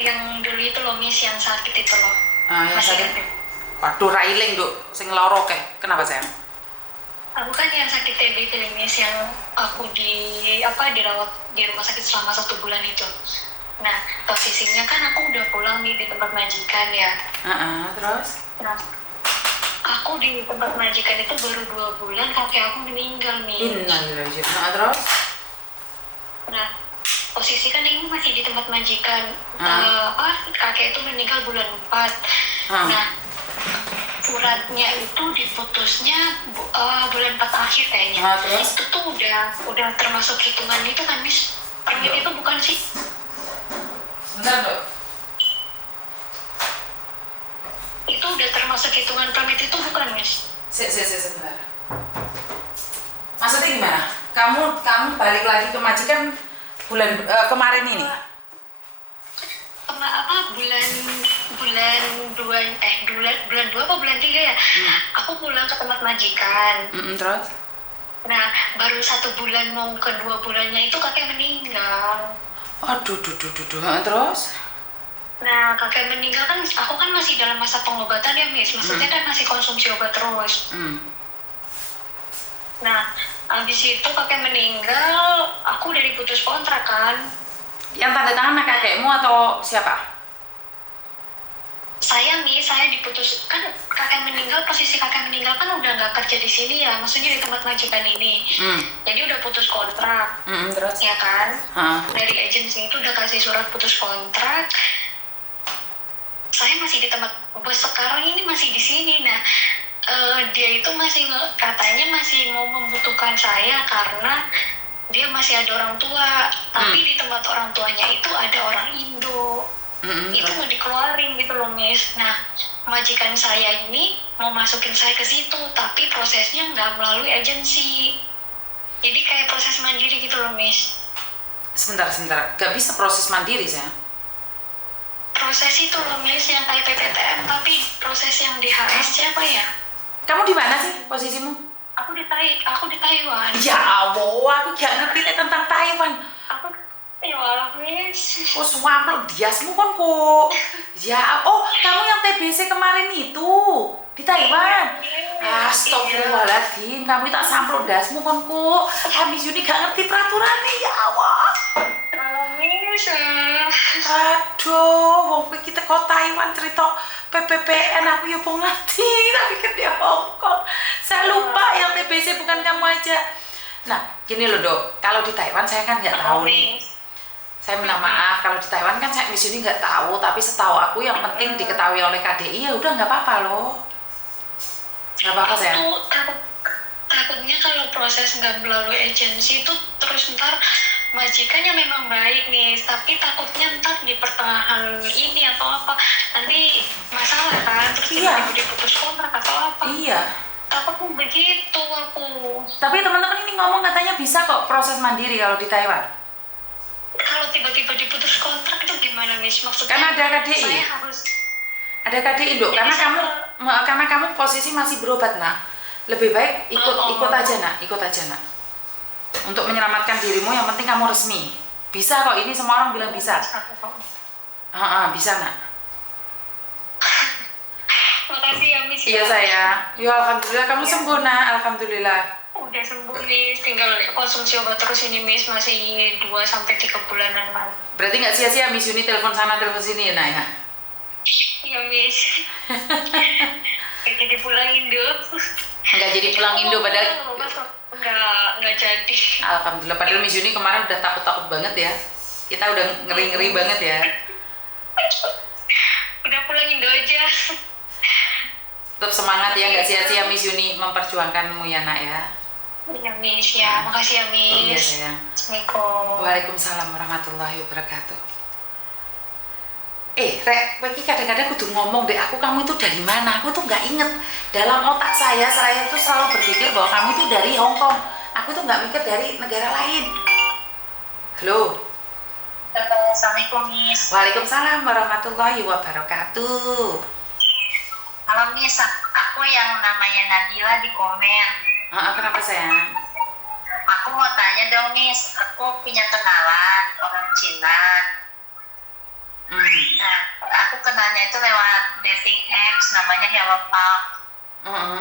Yang dulu itu loh Miss, yang sakit itu loh. Yang Masih sakit. ingat? Waduh, railing, Duk. Sing loro kenapa, sayang? Aku kan yang sakit TB itu loh Miss, yang aku dirawat di rumah sakit selama 1 bulan itu. Nah, posisinya kan aku udah pulang nih di tempat majikan ya. Terus? Nah, aku di tempat majikan itu baru 2 bulan kakek aku meninggal nih. Innalillahi. Terus? Nah, posisi kan ini masih di tempat majikan. Kakek itu meninggal bulan 4. Nah, suratnya itu diputusnya bulan 4 akhir kayaknya. Terus? Itu tuh udah termasuk hitungan itu kan Miss? Permit itu bukan sih? Bentar, Dok. Itu udah termasuk hitungan permit itu bukan Miss? Sebentar. Maksudnya gimana? Kamu balik lagi ke majikan bulan kemarin ini? Bulan 2 apa bulan 3 ya? Aku pulang ke tempat majikan. Terus? Nah, baru 1 bulan mau ke 2 bulannya itu kakek meninggal. Aduh, terus? Nah, kakek meninggal kan, aku kan masih dalam masa pengobatan ya Miss. Maksudnya kan masih konsumsi obat terus. Nah, habis itu kakek meninggal, aku udah diputus kontrak kan. Yang tanda tangan kakekmu atau siapa? Saya diputus, kan kakek meninggal, posisi kakek meninggal kan udah nggak kerja di sini ya, maksudnya di tempat majikan ini. Jadi udah putus kontrak. Terus? Ya kan? Dari agensi itu udah kasih surat putus kontrak. Saya masih di tempat bos sekarang ini, masih di sini. Nah, dia itu katanya masih mau membutuhkan saya karena dia masih ada orang tua. Tapi di tempat orang tuanya itu ada orang Indo. Itu mau dikeluarin gitu loh Miss. Nah, majikan saya ini mau masukin saya ke situ, tapi prosesnya nggak melalui agensi. Jadi kayak proses mandiri gitu loh Miss. Sebentar. Gak bisa proses mandiri, sayang. Proses itu loh Miss, yang kayak PPTM, tapi proses yang di HS siapa ya? Kamu di mana sih posisimu? Aku di Taiwan. Ya Allah, aku gak ngerti tentang Taiwan. Ya Allah, Miss. Oh, suamlo diasmu kan kok. Ya, kamu yang TBC kemarin itu di Taiwan. Astagfirullahaladzim, kamu tak samplo dasmu kan kok. Habis Yuni gak ngerti peraturannya, ya Allah. Miss. Aduh, wong kita kok Taiwan cerita PPPN aku ya ngerti, tapi kan di Hongkong. Saya lupa yang TBC bukan kamu aja. Nah, gini loh Dok, kalau di Taiwan saya kan nggak tahu nih. Saya minta maaf, kalau di Taiwan kan saya di sini nggak tahu, tapi setahu aku yang penting diketahui oleh KDI ya udah nggak apa-apa loh. Nggak apa-apa saya. Takutnya kalau proses nggak melalui agensi itu terus ntar majikannya memang baik nih, tapi takutnya ntar di pertengahan ini atau apa nanti masalah kan, terus tiba-tiba diputus kontrak atau apa. Iya. Takutnya begitu aku. Tapi teman-teman ini ngomong katanya bisa kok proses mandiri kalau di Taiwan. Kalau tiba-tiba diputus kontrak itu gimana Miss? Maksudnya karena ada KDI. Saya harus ada KDI Dok, karena kamu posisi masih berobat nak. Lebih baik ikut aja nak. Untuk menyelamatkan dirimu yang penting kamu resmi. Bisa kok, ini semua orang bilang bisa. Bisa nak. Makasih ya Miss. Iya sayang. Ya alhamdulillah kamu sembuh nak, alhamdulillah. Udah sembuh nih, tinggal konsumsi obat terus ini Miss, masih 2-3 bulanan lagi. Berarti nggak sia-sia Miss Yuni telepon sana telepon sini nak ya? Iya Miss. Nggak jadi pulang Indo. Nggak jadi pulang Indo padahal nggak jadi. Alhamdulillah, padahal Miss Yuni kemarin udah takut banget ya. Kita udah ngeri banget ya. Udah pulang Indo aja. Tetap semangat ya, nggak sia-sia Miss Yuni memperjuangkanmu ya nak ya. Iya Miss ya, makasih ya Miss. Iya sayang. Assalamualaikum. Waalaikumsalam warahmatullahi wabarakatuh. Rek, lagi kadang-kadang kudu ngomong deh, kamu itu dari mana? Aku tuh nggak inget. Dalam otak saya tuh selalu berpikir bahwa kamu itu dari Hong Kong. Aku tuh nggak mikir dari negara lain. Halo. Assalamualaikum Miss. Waalaikumsalam warahmatullahi wabarakatuh. Halo Miss, aku yang namanya Nabila di komen. Kenapa sayang? Aku mau tanya dong Miss, aku punya kenalan orang Cina. Nah, aku kenalnya itu lewat dating apps namanya Hello Talk.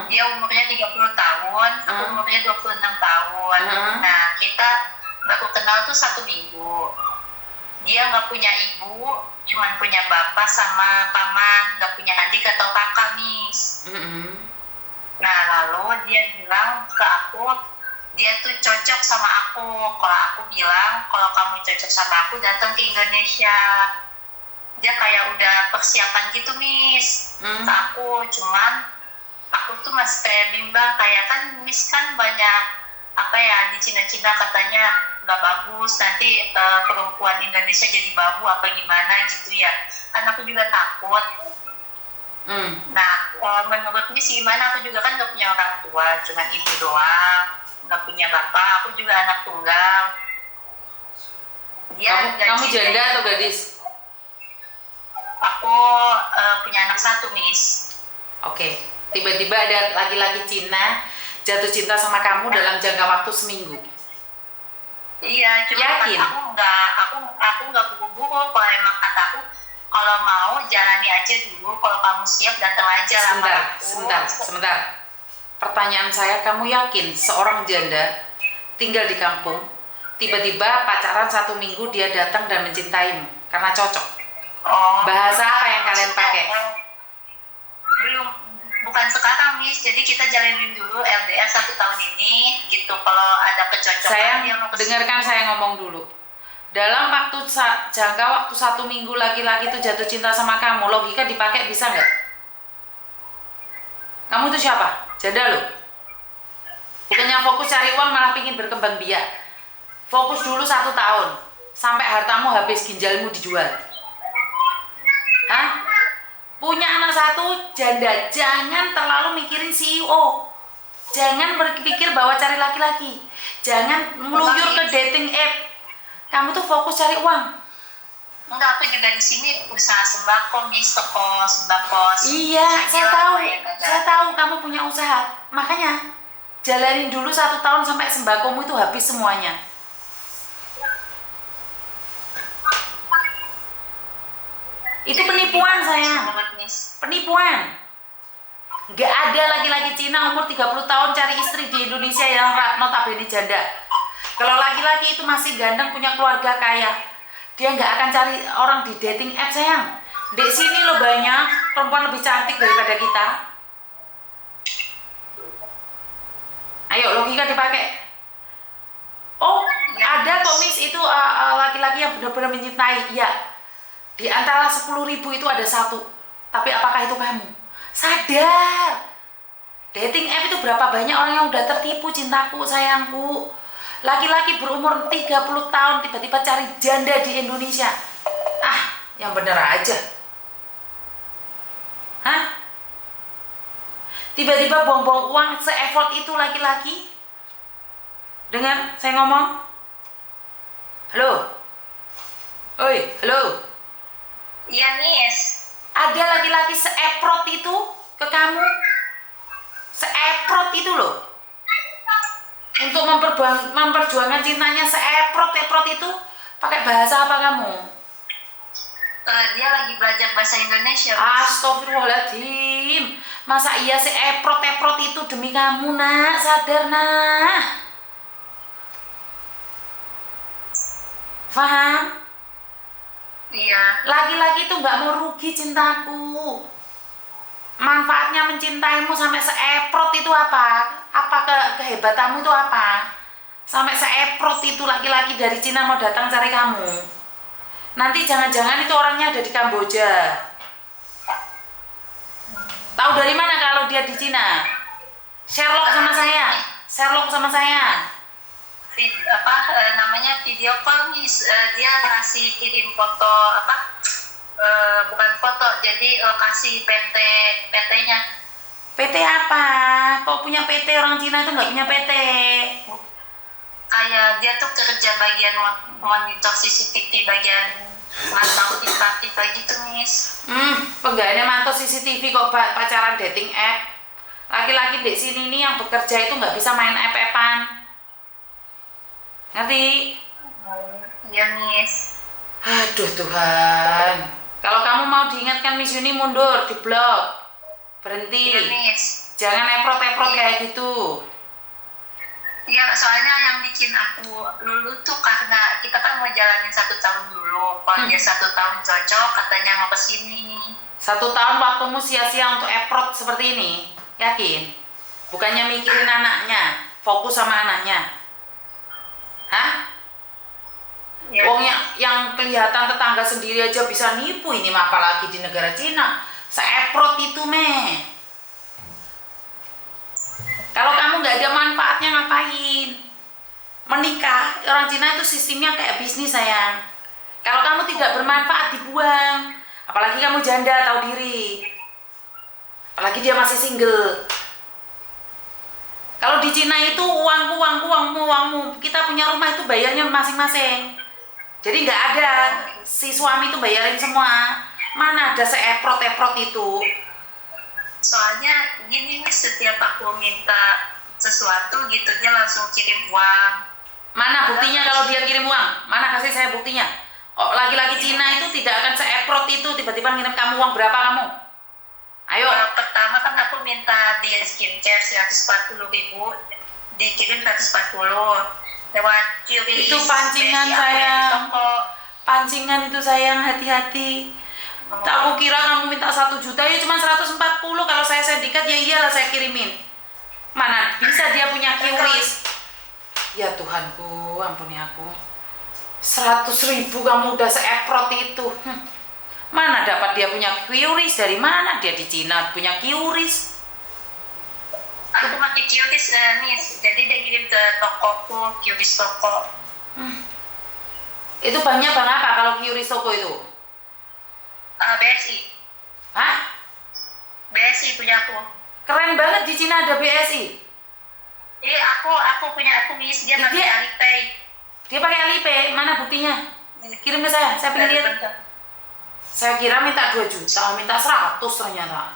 Dia umurnya 30 tahun, aku umurnya 26 tahun. Nah, kita baru kenal tuh 1 minggu. Dia nggak punya ibu, cuman punya bapak sama paman, nggak punya adik atau kakak, Miss. Nah, lalu dia bilang ke aku, dia tuh cocok sama aku. Kalau aku bilang, kalau kamu cocok sama aku, datang ke Indonesia. Dia kayak udah persiapan gitu, Miss, ke aku. Cuman aku tuh masih kayak bimbang, kayak kan Miss kan banyak apa ya, di Cina-Cina katanya nggak bagus, nanti perempuan Indonesia jadi babu apa gimana gitu ya. Kan aku juga takut. Nah, menurut Miss gimana? Aku juga kan nggak punya orang tua, cuma ibu doang, nggak punya bapak, aku juga anak tunggal. Kamu janda atau gadis? Aku punya anak 1, Miss. Oke. Tiba-tiba ada laki-laki Cina jatuh cinta sama kamu dalam jangka waktu seminggu. Iya, cuma yakin? Aku nggak buru-buru. Kalau emang kata aku, kalau mau jalani aja dulu. Kalau kamu siap, datang aja. Sebentar. Pertanyaan saya, kamu yakin seorang janda tinggal di kampung, tiba-tiba pacaran 1 minggu dia datang dan mencintaimu karena cocok? Bahasa apa yang kalian pakai? Belum, bukan sekarang, Miss. Jadi kita jalanin dulu LDR 1 tahun ini, gitu. Kalau ada kecocokan, sayang, dia mau dengarkan saya ngomong dulu. Dalam jangka waktu 1 minggu laki-laki itu jatuh cinta sama kamu, logika dipakai bisa nggak? Kamu itu siapa? Janda loh. Bukannya fokus cari uang malah pingin berkembang biak. Fokus dulu 1 tahun sampai hartamu habis, ginjalmu dijual. Hah? Punya anak 1, janda, jangan terlalu mikirin CEO. Jangan berpikir bahwa cari laki-laki. Jangan meluyur ke dating app. Kamu tuh fokus cari uang. Enggak, aku juga di sini usaha sembako, Miss, toko sembako. Iya, saya tahu kamu punya usaha. Makanya jalanin dulu 1 tahun sampai sembakomu itu habis semuanya. Itu penipuan, sayang. Penipuan. Nggak ada laki-laki Cina umur 30 tahun cari istri di Indonesia yang notabene janda. Kalau laki-laki itu masih ganteng, punya keluarga kaya, dia nggak akan cari orang di dating app, sayang. Di sini lo banyak perempuan lebih cantik daripada kita. Ayo, logika dipakai. Oh, ada kok, Miss, itu laki-laki yang benar-benar mencintai. Ya, di antara 10.000 itu ada 1. Tapi apakah itu kamu? Sadar. Dating app itu berapa banyak orang yang udah tertipu, cintaku, sayangku. Laki-laki berumur 30 tahun tiba-tiba cari janda di Indonesia. Yang bener aja. Hah? Tiba-tiba buang-buang uang se-effort itu laki-laki. Dengar saya ngomong? Halo? Oi, halo? Iya, Miss. Ada laki-laki se-effort itu ke kamu? Se-effort itu loh. Untuk memperjuangkan cintanya, se-effort itu pakai bahasa apa kamu? Dia lagi belajar bahasa Indonesia. Astagfirullahaladzim. Masa iya se-effort itu demi kamu, nak? Sadar, nak. Paham? Iya. Laki-laki itu nggak mau rugi, cintaku. Manfaatnya mencintaimu sampai se-effort itu apa? Kehebatanmu itu apa? Sampai se-effort itu laki-laki dari Cina mau datang cari kamu. Nanti jangan-jangan itu orangnya ada di Kamboja. Tahu dari mana kalau dia di Cina? Sherlock sama saya. Namanya video call, Miss. Dia kasih kirim foto bukan foto, jadi lokasi PT-nya. PT apa? Kok punya PT? Orang Cina itu nggak punya PT. Kayak dia tuh kerja bagian monitor CCTV, bagian mantau tipe gitu, Miss. Penggaweannya mantau CCTV kok pacaran dating app. Laki-laki di sini nih yang bekerja itu nggak bisa main app-appan. Ngerti? Iya, Miss. Aduh Tuhan. Kalau kamu mau diingatkan Miss Yuni mundur, di blok. Berhenti. Iya, Miss. Jangan eprot-eprot kayak gitu. Iya, soalnya yang bikin aku lulu tuh karena kita kan mau jalanin 1 tahun dulu. Kalau dia 1 tahun cocok, katanya mau kesini. 1 tahun waktumu sia-sia untuk eprot seperti ini, yakin? Bukannya mikirin anaknya, fokus sama anaknya. Hah? Ya. Wong yang kelihatan tetangga sendiri aja bisa nipu, ini mah apalagi di negara Cina. Seeprot itu meh. Kalau kamu nggak ada manfaatnya ngapain? Menikah, orang Cina itu sistemnya kayak bisnis sayang. Kalau kamu tidak bermanfaat dibuang. Apalagi kamu janda tahu diri. Apalagi dia masih single. Kalau di Cina itu uangmu. Kita punya rumah itu bayarnya masing-masing. Jadi nggak ada si suami itu bayarin semua. Mana ada seeprot-eprot itu. Soalnya gini nih, setiap aku minta sesuatu gitu dia langsung kirim uang. Mana buktinya kalau dia kirim uang? Mana kasih saya buktinya? Oh, laki-laki Cina itu tidak akan seeprot itu tiba-tiba ngirim kamu uang berapa kamu? Ayo. Pertama kan aku minta dia skincare 140.000, dikirim 140 lewat QRIS. Itu pancingan sayang. Pancingan itu sayang, hati-hati. Aku kira kamu minta 1 juta, ya cuma 140. Kalau saya sindikat ya iyalah saya kirimin. Mana bisa dia punya QRIS? Ya Tuhanku, ampuni aku. 100.000 kamu udah seeprot itu. Mana dapat dia punya QRIS? Dari mana dia di Cina punya QRIS? Aku pakai QRIS Miss, jadi dia kirim ke tokoku, QRIS toko. Itu banyak bang apa kalau QRIS toko itu? BSI. Hah? BSI punya aku. Keren banget di Cina ada BSI. Iya, aku punya aku Miss, dia pakai Alipay. Dia pakai Alipay, mana buktinya? Kirim ke saya pengen lihat. Saya kira minta 2 juta, minta 100 ternyata.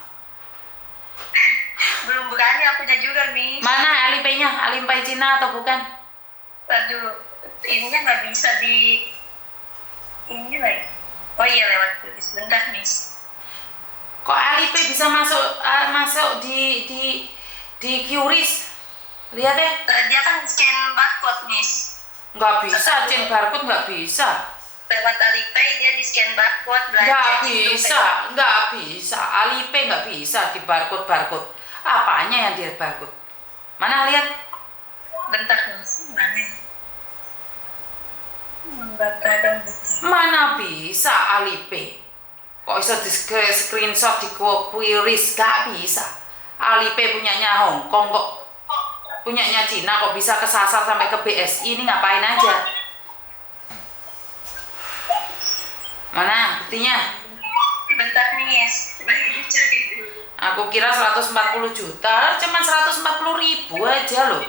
Belum berani akunya juga Miss. Mana Alipay-nya? Alipay Cina atau bukan? Aduh, ininya nggak bisa di ini lagi. Oh iya, lewat tulis bentar Miss. Kok Alipay bisa masuk di QRIS? Lihat deh. Dia kan scan barcode Miss. Nggak bisa, scan barcode nggak bisa. Lewat Alipay dia di scan barcode belanja. Nggak bisa. Alipay nggak bisa di barcode. Apanya yang di barcode? Mana lihat? Bentar Miss, Mana bisa Alipay? Kok bisa di screenshot di QRIS? Gak bisa. Alipay punyanya Hong Kong kok, punyanya Cina kok bisa kesasar sampai ke BSI. Ini ngapain aja? Mana buktinya? Bentar Miss. Aku kira 140 juta, cuma 140.000 aja loh.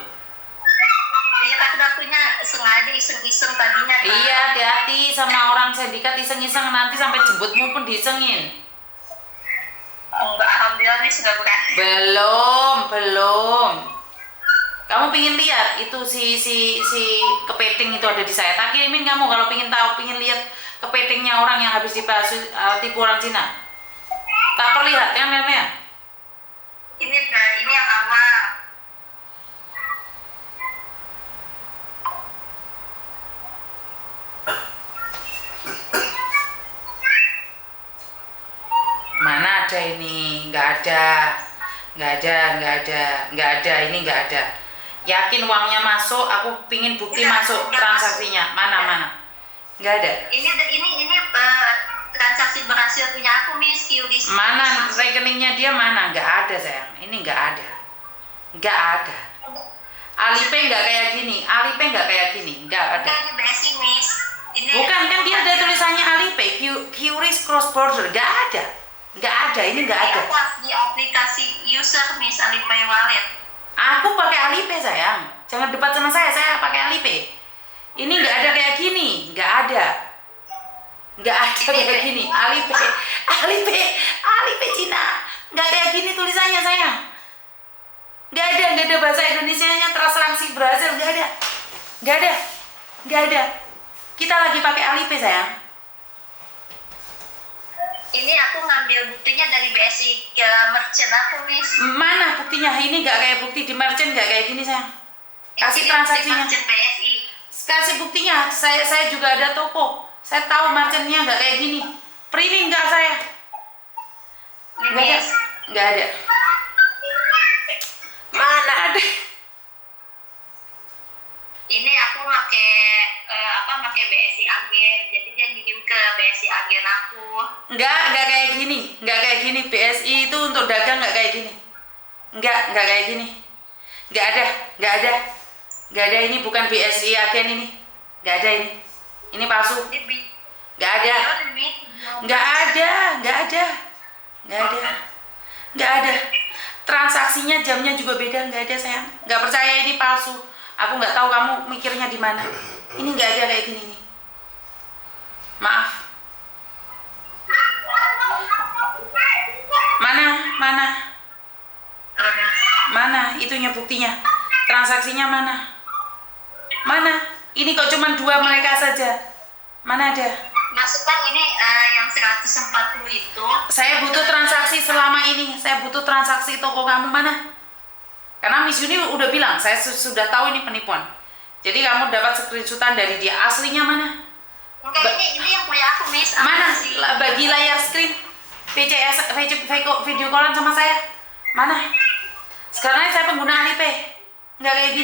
Iya kan akunya sengaja iseng-iseng tadinya kan. Iya, hati-hati sama orang sindikat iseng-iseng, nanti sampai jemputmu pun diisengin. Enggak, alhamdulillah Miss sudah bukan. Belum. Kamu pingin lihat itu si kepiting itu ada di saya? Tak kirimin kamu kalau pingin tahu, pingin lihat kepitingnya orang yang habis tipu orang Cina. Tak perlihatkan nenek. Ini yang awal. Mana ada ini? Nggak ada, ini nggak ada. Yakin uangnya masuk? Aku pingin bukti masuk transaksinya. Mana? Nggak ada. Ini transaksi berhasil punya aku Miss QRIS. Mana rekeningnya dia mana? Nggak ada sayang. Ini nggak ada. Alipay nggak kayak gini. Nggak ada. Ini BSI Miss. Bukan kan dia ada tulisannya Alipay, QRIS cross border. Nggak ada. Ini nggak ada. Aku di aplikasi user Miss Alipay Wallet. Aku pakai Alipay sayang. Jangan debat sama saya pakai Alipay. Ini nggak ada kayak gini, nggak ada kayak gini. Alipay Cina, nggak kayak gini tulisannya sayang. Nggak ada bahasa Indonesianya transaksi berhasil, nggak ada. Kita lagi pakai Alipay sayang. Ini aku ngambil buktinya dari BSI ke merchant aku, Miss. Mana buktinya? Ini nggak kayak bukti di merchant, nggak kayak gini sayang. Kasih Ini transaksinya. merchant BSI. Kasih buktinya. Saya juga ada toko. Saya tahu merchantnya nggak kayak gini. Printing nggak saya? Ini, Nggak ada. Miss. Nggak ada. Mana ada? Ini aku pakai BSI agen. Jadi dia ngirim ke BSI agen aku. Nggak kayak gini. Nggak kayak gini. BSI itu untuk dagang nggak kayak gini. Nggak kayak gini. Nggak ada. Nggak ada, ini bukan BSI agen ini. Nggak ada ini. Ini palsu. Nggak ada. Nggak ada. Transaksinya jamnya juga beda, nggak ada sayang. Nggak percaya ini palsu. Aku nggak tahu kamu mikirnya di mana. Ini nggak ada kayak gini nih. Maaf. Mana itunya buktinya? Transaksinya mana? Ini kok cuma 2 mereka saja. Mana ada? Maksudnya ini yang 140 itu. Saya butuh transaksi selama ini. Saya butuh transaksi toko kamu mana? Karena Miss Yuni udah bilang, saya sudah tahu ini penipuan. Jadi kamu dapat screenshotan dari dia. Aslinya mana? Enggak, ini yang punya aku, Miss. Mana? Bagi layar screen. VCS, video callan sama saya. Mana? Sekarang saya pengguna Alipay. Nggak kayak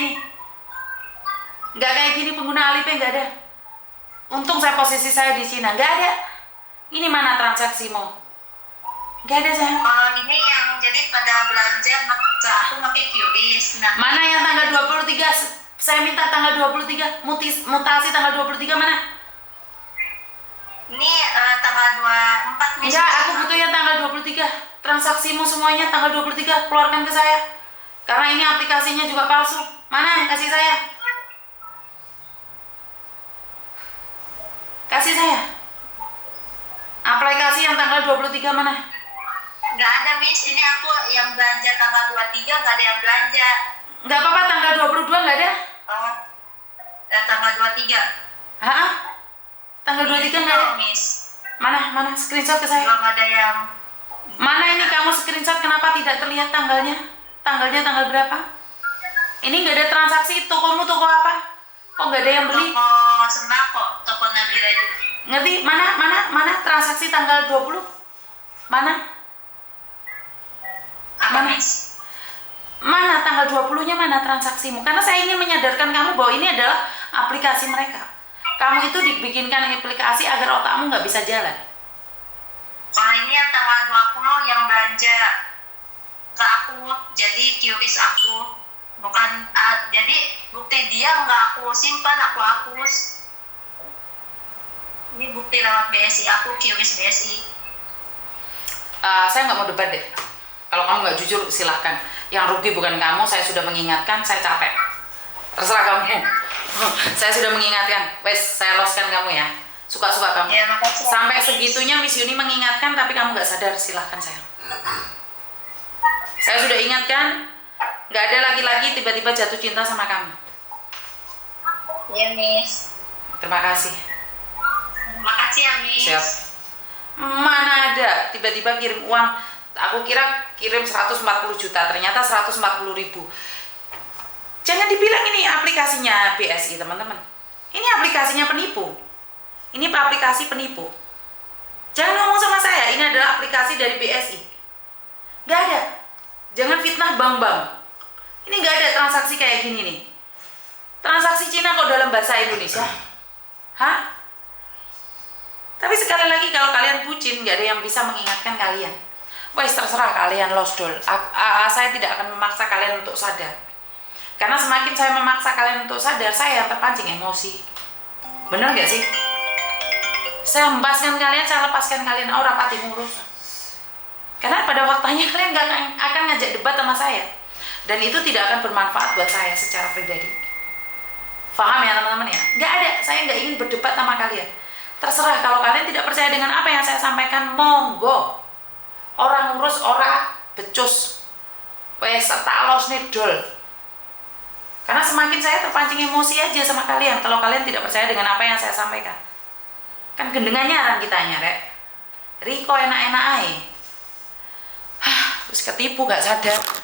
gini pengguna Alipay, nggak ada. Untung saya posisi saya di Cina. Nggak ada. Ini mana transaksimu? Nggak ada sayang. Ini yang jadi pada belanja aku pakai QRIS. Mana yang tanggal 23? Saya minta tanggal 23. Mutasi tanggal 23 mana? Ini tanggal 24. Enggak, aku butuh yang tanggal 23. Transaksimu semuanya tanggal 23. Keluarkan ke saya. Karena ini aplikasinya juga palsu. Mana? Kasih saya. Kasih saya. Aplikasi yang tanggal 23 mana? Nggak ada, Miss. Ini aku yang belanja tanggal 23, nggak ada yang belanja. Nggak apa-apa, tanggal 22 nggak ada? Oh, tanggal 23. Hah? Tanggal 23 nggak ada? Miss. Mana? Screenshot ke saya. Belum ada yang... Mana ini kamu screenshot, kenapa tidak terlihat tanggalnya? Tanggalnya tanggal berapa? Ini nggak ada transaksi. Tokomu toko apa? Kok nggak ada yang beli? Toko sembako, toko Nabila juga. Ngerti? Mana transaksi tanggal 20? Mana? Miss? Mana tanggal 20-nya mana transaksimu? Karena saya ingin menyadarkan kamu bahwa ini adalah aplikasi mereka. Kamu itu dibikinkan aplikasi agar otakmu nggak bisa jalan. Kalau ini yang tanggal 20 yang belanja ke aku, jadi QRIS aku. Bukan, jadi bukti dia nggak aku simpan, aku hapus. Ini bukti lewat BSI aku, QRIS BSI. Saya nggak mau debat deh. Kalau kamu nggak jujur silahkan. Yang rugi bukan kamu, saya sudah mengingatkan, saya capek. Terserah kamu. Saya sudah mengingatkan. Wes, saya loskan kamu ya. Suka-suka kamu. Ya, makasih. Sampai segitunya Miss Yuni mengingatkan, tapi kamu nggak sadar, silahkan saya. Saya sudah ingatkan, nggak ada laki-laki tiba-tiba jatuh cinta sama kamu. Iya, Miss. Terima kasih. Makasih ya, Miss. Siap. Mana ada tiba-tiba kirim uang. Aku kira kirim 140 juta, ternyata 140.000. Jangan dibilang ini aplikasinya BSI, teman-teman. Ini aplikasinya penipu. Ini aplikasi penipu. Jangan ngomong sama saya, ini adalah aplikasi dari BSI. Nggak ada. Jangan fitnah bang-bang. Ini nggak ada transaksi kayak gini nih. Transaksi Cina kok dalam bahasa Indonesia? Hah? Tapi sekali lagi, kalau kalian bucin, nggak ada yang bisa mengingatkan kalian. Wes, terserah kalian lost doll. Saya tidak akan memaksa kalian untuk sadar. Karena semakin saya memaksa kalian untuk sadar, saya yang terpancing emosi. Bener gak sih? Saya membebaskan kalian, saya lepaskan kalian, ora pati ngurus. Karena pada waktunya kalian gak akan ngajak debat sama saya. Dan itu tidak akan bermanfaat buat saya secara pribadi. Paham ya teman-teman ya? Gak ada, saya gak ingin berdebat sama kalian. Terserah, kalau kalian tidak percaya dengan apa yang saya sampaikan, monggo. Orang ngurus, orang becus. Wes, talos nih dol. Karena semakin saya terpancing emosi aja sama kalian kalau kalian tidak percaya dengan apa yang saya sampaikan. Kan gendengannya orang kitanya, Rek. Riko enak-enak ae. Hah, terus ketipu gak sadar.